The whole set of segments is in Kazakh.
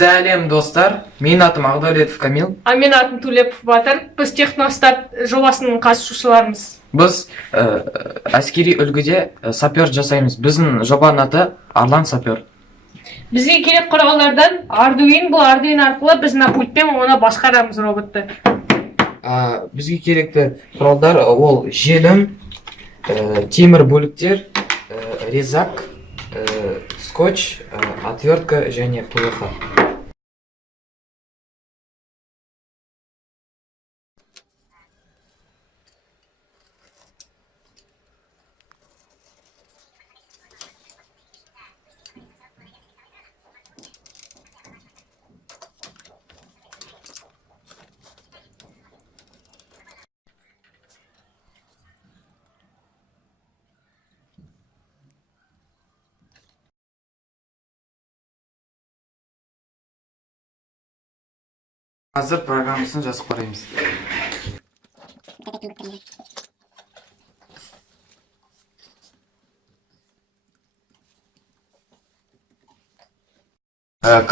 Сәлем достар, менің атым Ағдәулетов Камил. Менің атым Тулепов Батыр. Біз Техностат жобасының қатысушыларымыз. Біз әскери үлгіде сапер жасаймыз. Біздің жобаның аты Арлан сапер. Бізге керек құралдардан Arduino, бұл Arduino арқылы біз пультпен оны басқарамыз роботты. Бізге керекті құралдар ол желім, темір бөліктер, резак, скотч, отвертка және ПВХ. Қазір программасын жазып қараймыз.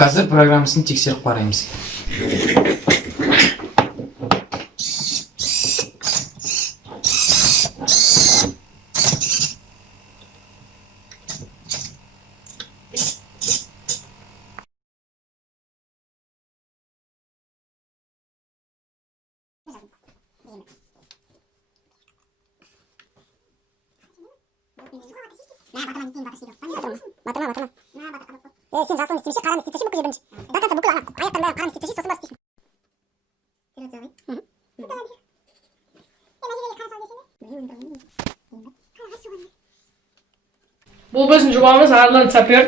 Қазір программасын тексеріп қараймыз. батырма. Сен жасылын істемеші, қараны істетеші бүкізе бірінші. Датасы бүкіл аяқтан бәрін қараны істетеші, сосын барып істейсің. Бұл біздің жобамыз Арлан сапер.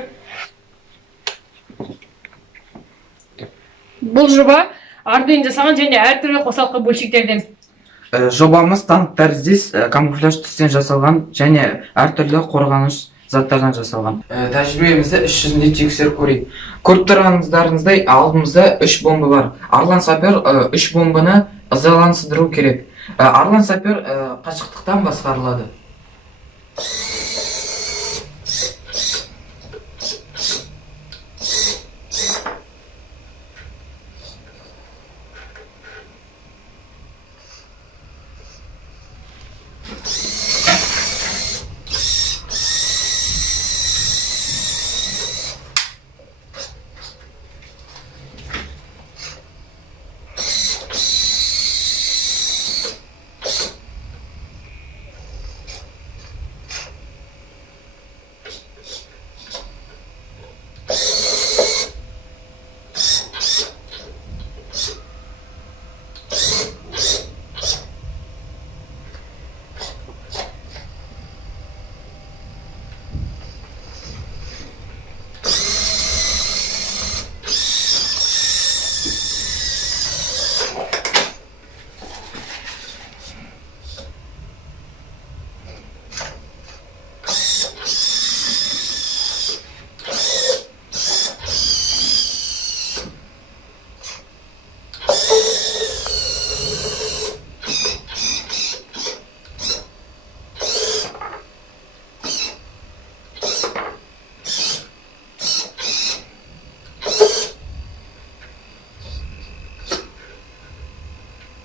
Бұл жоба Arduino жасаған және әртүрлі қосалқы бөлшектерден. Жобамыз танк тәріздес камуфляж түстен жасалған және әртүрлі қорғаныш заттардан жасалған. Тәжірибемізді іс жүзінде тексеріп көрейік. Көріп тұрғандарыңыздай алдымызда 3 бомба бар. Арлан сапер 3 бомбаны ызалансыздыру керек. Арлан сапер қашықтықтан басқарылады.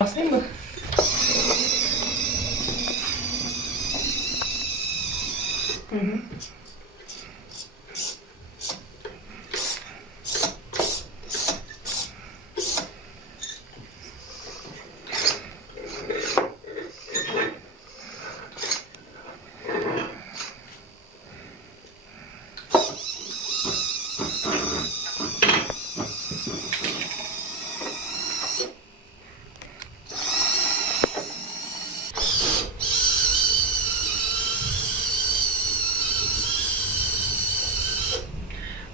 Basayım mı?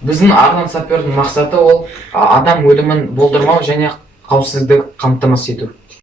Біздің Арлан сапердің мақсаты ол адам өлімін болдырмау және қауіпсіздік қамтамасыз ету.